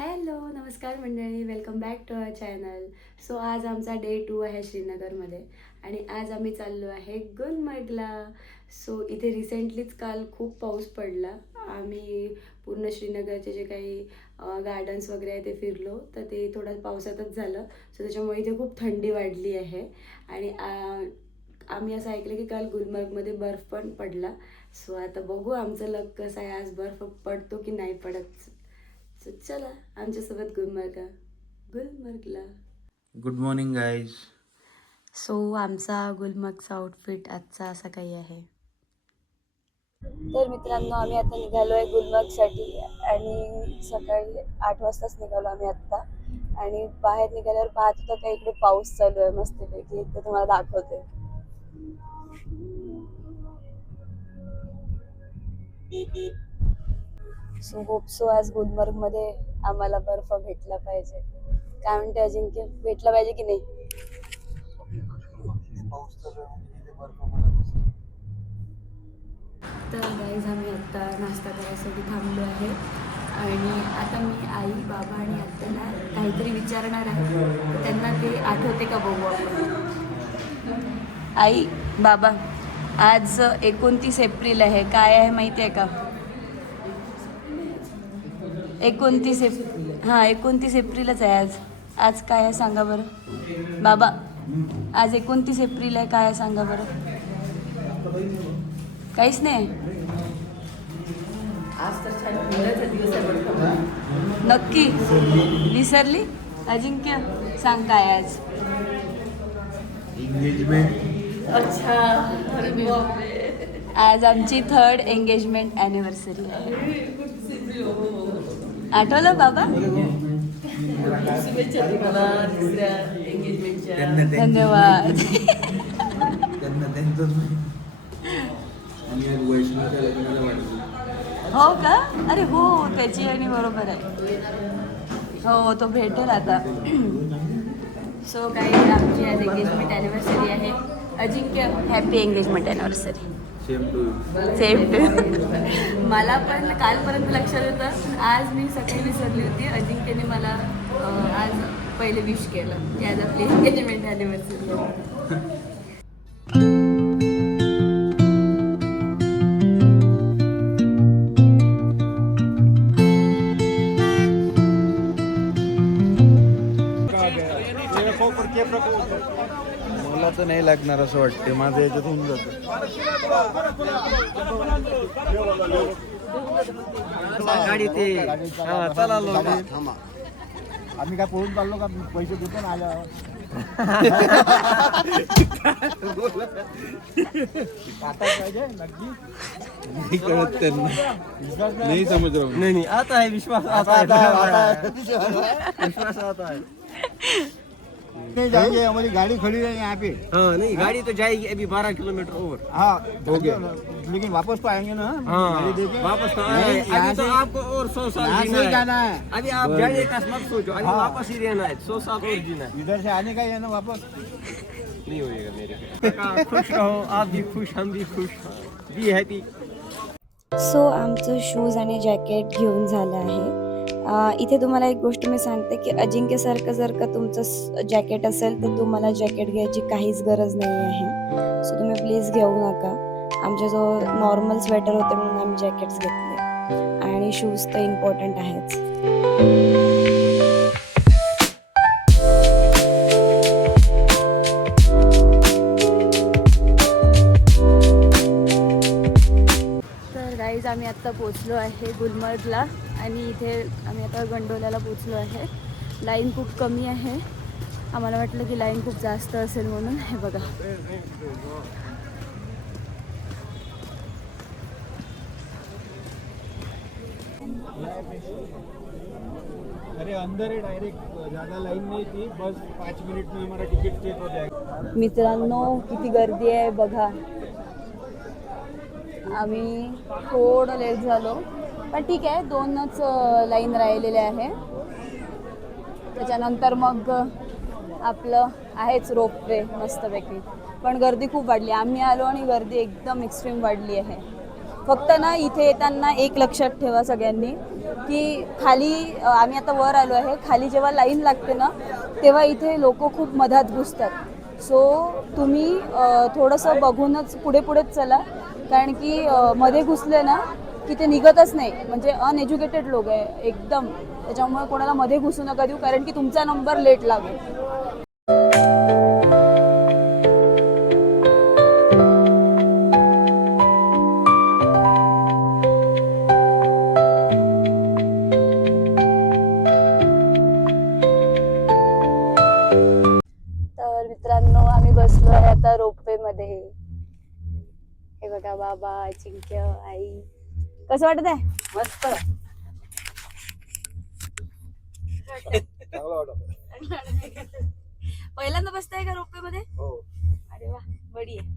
Hello नमस्कार मंडळी, welcome back to our channel. So आज आमचा डे 2 आहे श्रीनगरमध्ये आणि आज आम्ही चाललो आहे गुलमर्गला. सो इथे रिसेंटलीच काल खूप पाऊस पडला. आम्ही पूर्ण श्रीनगरचे जे काही गार्डन्स वगैरे आहे ते फिरलो, तर ते थोडं पावसातच झालं. सो त्याच्यामुळे इथे खूप थंडी वाढली आहे आणि आम्ही असं ऐकलं की काल गुलमर्गमध्ये बर्फ पण पडला. सो आता बघू आमचं लक कसं आहे, आज बर्फ पडतो की नाही पडत. सो चला आमच्यासोबत गुलमर्गला. Good morning guys. सो आमचा गुलमर्गचा आउटफिट आजचा असा काही आहे. तर मित्रांनो, आम्ही आता निघालो आहे गुलमर्गसाठी आणि सकाळी 8 वाजताच निघालो आम्ही आत्ता. आणि बाहेर निघाल्यावर पाहत होतो का इकडे पाऊस चालू आहे मस्तपैकी, तर तुम्हाला दाखवते. सो होप सो आज गुलमर्गमध्ये आम्हाला बर्फ भेटला पाहिजे. काय म्हणते अजिंक्य, भेटला पाहिजे की नाही? तर गाईज आम्ही आत्ता नाश्ता करायसाठी थांबलो आहे आणि आता मी आई, बाबा आणि आत्याला काहीतरी विचारणार आहे. तर त्यांना ते आठवते का बघू आपण. आई, बाबा, आज 29 एप्रिल आहे, काय आहे माहिती आहे का? 29 एप्रिलच आहे आज. आज काय आहे सांगा बरं बाबा, आज 29 एप्रिल आहे, काय आहे सांगा बरं? काहीच नाही. आज तर छान मुलाचा दिवस आहे. नक्की विसरली? अजिंक्य सांग काय आज? एंगेजमेंट. अच्छा, अरे बापरे. आज आमची 3rd एंगेजमेंट ॲनिव्हर्सरी आहे. आठवलं बाबा? शुभेच्छा तुम्हाला तिसऱ्या एंगेजमेंटच्या. धन्यवाद. त्यांना त्यांचंच नाही. आणि आज वैष्णवच्या लग्नाला वाटलं. हो का? अरे हो, त्याची आणि बरोबर आहे. हो, तो भेटेल आता. सो काही आमची आज एंगेजमेंट ॲनिव्हर्सरी आहे. Ajinkya, happy engagement anniversary. Same to same to. मला पण कालपर्यंत लक्षात होतं, आज मी सकाळी विसरली होती. अजिंक्यने मला आज पहिले विश केलं की आज आपली एंगेजमेंट ॲनिव्हर्सरी. मला तर नाही लागणार असं वाटते. माझं याच्यात होऊन जातं. गाडी ते चला आम्ही काय पळून चाललो का? पैसे देतो ना आल्यावर. आता पाहिजे नक्की. नाही कळत त्यांना, नाही समज रहा. नहीं आता है विश्वास, आता है विश्वास आता है. नहीं जाएंगे, हमारी गाड़ी खड़ी है यहाँ पे. हाँ नहीं गाड़ी तो जाएगी अभी 12 किलोमीटर और. हाँ हो गया. लेकिन वापस तो आएंगे ना. हाँ गाड़ी देके वापस तो नहीं, आए. यहाँ अभी तो से- आपको और 100 साल यहाँ से जीना ही है. जाना है. अभी आप जाने का मत सोचो, अभी हाँ. वापस ही रहना है. 100 साल और जीना है. इधर से आने का ही है ना वापस. नहीं होएगा मेरे. खुश रहो, आप भी खुश, हम भी खुश. Be happy. सो आमचं शूज आणि जॅकेट घेऊन झालं आहे. इथे तुम्हाला एक गोष्ट मी सांगते की अजिंक्यसारखं जर का तुमचं जॅकेट असेल तर तुम्हाला जॅकेट घ्यायची काहीच गरज नाही आहे. सो तुम्ही प्लीज घेऊ नका. आमच्या जो नॉर्मल स्वेटर होते म्हणून आम्ही जॅकेट्स घेतले आणि शूज तर इम्पॉर्टंट आहेच. तर गाईज आम्ही आत्ता पोचलो आहे गुलमर्गला आणि इथे आम्ही आता गंडोल्याला पोचलो आहे. लाईन खूप कमी आहे. आम्हाला वाटलं की लाईन खूप जास्त असेल म्हणून. हे बघा, अरे अंदर है डायरेक्ट, ज़्यादा लाइन नहीं थी. बस 5 मिनट में हमारा टिकट चेक हो जाएगा. मित्रांनो किती गर्दी आहे बघा. आम्ही थोडं लेट झालो पण ठीक आहे, 2च लाईन राहिलेल्या आहे. त्याच्यानंतर मग आपलं आहेच रोपवे मस्तपैकी. पण गर्दी खूप वाढली. आम्ही आलो आणि गर्दी एकदम एक्स्ट्रीम वाढली आहे. फक्त ना इथे येताना एक लक्षात ठेवा सगळ्यांनी, की खाली आम्ही आता वर आलो आहे, खाली जेव्हा लाईन लागते ना तेव्हा इथे लोक खूप मधात घुसतात. सो तुम्ही थोडंसं बघूनच पुढे पुढेच चला, कारण की मध्ये घुसले ना की ते निघतच नाही. म्हणजे अनएज्युकेटेड लोक आहे एकदम, त्याच्यामुळे कोणाला मध्ये घुसू नका देऊ, कारण की तुमचा नंबर लेट लागेल. तर मित्रांनो आम्ही बसलो आहे आता रोपवे मध्ये. हे बघा बाबा, चिंक्य, आई. कसं वाटत आहे? मस्त. पहिल्यांदा बसताय का रोपवे मध्ये? हो. अरे वा, बढी आहे.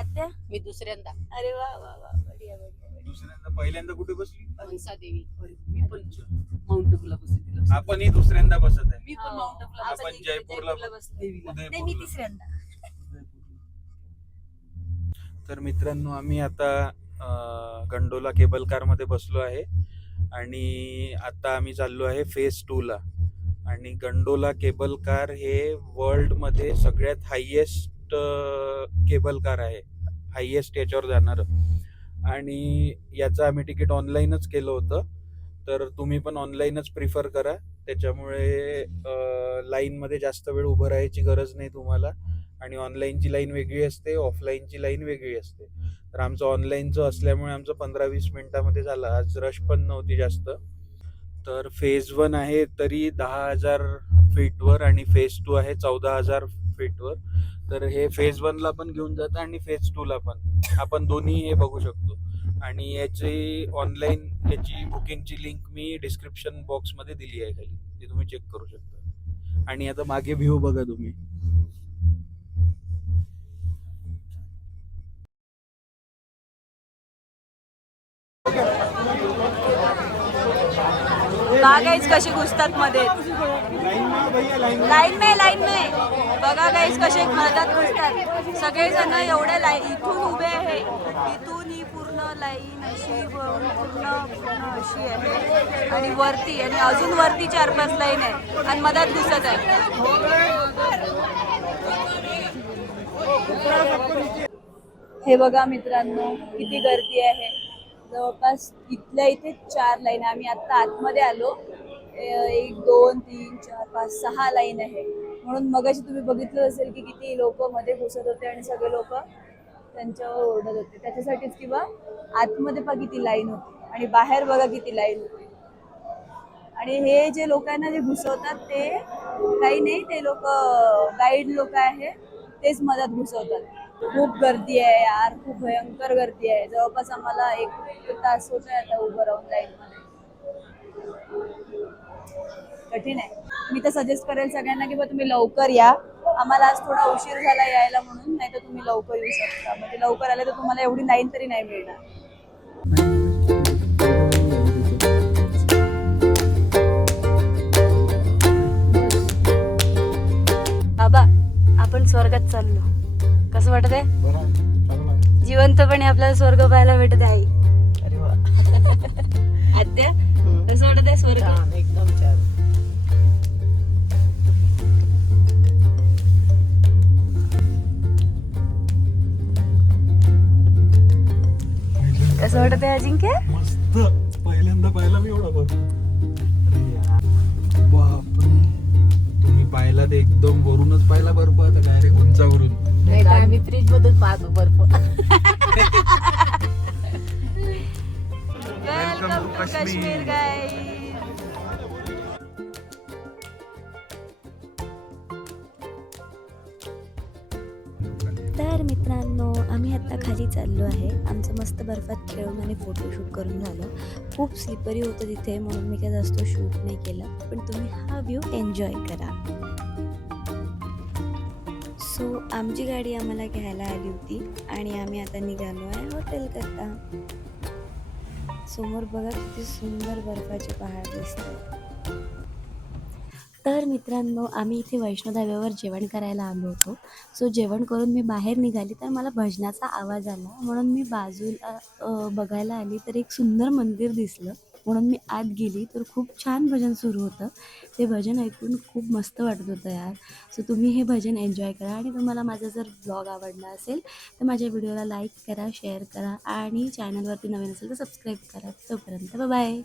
आत्या? मी दुसऱ्यांदा अरे वा वा वा, बढिया बढिया. दुसऱ्यांदा पहिल्यांदा कुठे बसली? मनसा देवी. मी पण माउंट आबूला बसते. आपणही दुसऱ्यांदा बसत आहे. मी पण माउंट आबूला आपण आपण इकडे जयपूरला बसलो. देवीला. नाही, मी तिसऱ्यांदा. तर मित्रांनो आम्ही आता गंडोला केबल कार मध्ये बसलो आहे आणि आता आम्ही चाललो आहे फेज 2 ला. आणि गंडोला केबल कार हे वर्ल्ड मध्ये सगळ्यात हायेस्ट केबल कार आहे, हायेस्ट याच्यावर जाणार. आणि याचं आम्ही तिकीट ऑनलाईनच केलं होतं, तर तुम्ही पण ऑनलाईनच प्रिफर करा. त्याच्यामुळे लाईनमध्ये जास्त वेळ उभं राहायची गरज नाही तुम्हाला. आणि ऑनलाईनची लाईन वेगळी असते, ऑफलाईनची लाईन वेगळी असते. तर आमचं ऑनलाईनचं असल्यामुळे आमचं 15-20 मिनिटामध्ये झालं. आज रश पण नव्हती जास्त. तर फेज 1 आहे तरी 10,000 फीटवर आणि फेज 2 आहे 14,000 फीटवर. तर हे फेज 1 ला पण घेऊन जातं आणि फेज 2 ला पण आपण दोन्ही हे बघू शकतो. आणि याची ऑनलाईन याची बुकिंगची लिंक मी डिस्क्रिप्शन बॉक्समध्ये दिली आहे खाली, ती तुम्ही चेक करू शकता. आणि आता मागे व्ह्यू बघा तुम्ही. गाईज कशी घुसतात मध्ये. लाईन में बघा गाईज कसे मधात घुसतात सगळेजण. एवढे लाईन इथून उभे आहे, इथून ही पूर्ण लाईन अशी पूर्ण अशी आहे आणि वरती, आणि अजून वरती 4-5 लाईन आहे आणि मधात घुसत आहे. हे बघा मित्रांनो किती गर्दी आहे. जवळपास इथल्या इथे 4 लाईन. आम्ही आता आतमध्ये आलो. 1 2 3 4 5 6 लाईन आहे. म्हणून मगाशी तुम्ही बघितलं असेल की किती लोक मध्ये घुसत होते आणि सगळे लोक त्यांच्यावर ओरडत होते. त्याच्यासाठीच किंवा आतमध्ये बघा किती लाईन होती आणि बाहेर बघा किती लाईन होती. आणि हे जे लोकांना जे घुसवतात ते काही नाही, ते लोक गाईड लोक आहे, तेच मधात घुसवतात. खूप गर्दी आहे यार, खूप भयंकर गर्दी आहे. जवळपास आम्हाला 1 तास होतोय आता उभं राहून लाईन मध्ये. कठीण आहे. मी तर सजेस्ट करेल सगळ्यांना की तुम्ही लवकर या. आम्हाला आज थोडा उशीर झाला यायला म्हणून, नाही तर तुम्ही लवकर येऊ शकता. म्हणजे लवकर आले तर तुम्हाला एवढी लाईन तरी नाही मिळणार. बाबा, आपण स्वर्गात चाललो. कसं वाटत आहे? जिवंतपणे आपल्याला स्वर्ग पाहायला भेटत आहे. अरे वा. आत्या कसं वाटत आहे स्वर्ग? छान, एकदम छान. कसं वाटत आहे अजिंक्य? मस्त. पहिल्यांदा पाहिला मी एवढा बर्फ. बापरे, तुम्ही पाहिला ते एकदम वरूनच पाहिला बर्फ, आता डायरेक्ट उंचावरून. नाही तर आम्ही फ्रीज मधून पाहतो बर्फ. Welcome to Kashmir guys. तर मित्रांनो आम्ही आता खाली चाललो आहे. आमचं मस्त बर्फात खेळून आणि फोटोशूट करून झालं. खूप स्लिपरी होतं तिथे म्हणून मी काय जास्त शूट नाही केलं, पण तुम्ही हा व्ह्यू एन्जॉय करा. सो आमची गाडी आम्हाला घ्यायला आली होती आणि आम्ही आता निघालो आहे हॉटेल करता. समोर बघा किती सुंदर बर्फाचे पहाड दिसतात. तर मित्रांनो आम्ही इथे वैष्णो धाब्यावर जेवण करायला आलो होतो. सो जेवण करून मी बाहेर निघाली तर मला भजनाचा आवाज आला, म्हणून मी बाजूला बघायला आली तर एक सुंदर मंदिर दिसलं. म्हणून मी आत गेली तर खूप छान भजन सुरू होतं. ते भजन ऐकून खूप मस्त वाटत होतं यार. सो तुम्ही हे भजन एन्जॉय करा आणि तुम्हाला माझा जर ब्लॉग आवडला असेल तर माझ्या व्हिडिओला लाईक करा, शेअर करा आणि चॅनलवरती नवीन असेल तर सबस्क्राईब करा. तोपर्यंत बाय.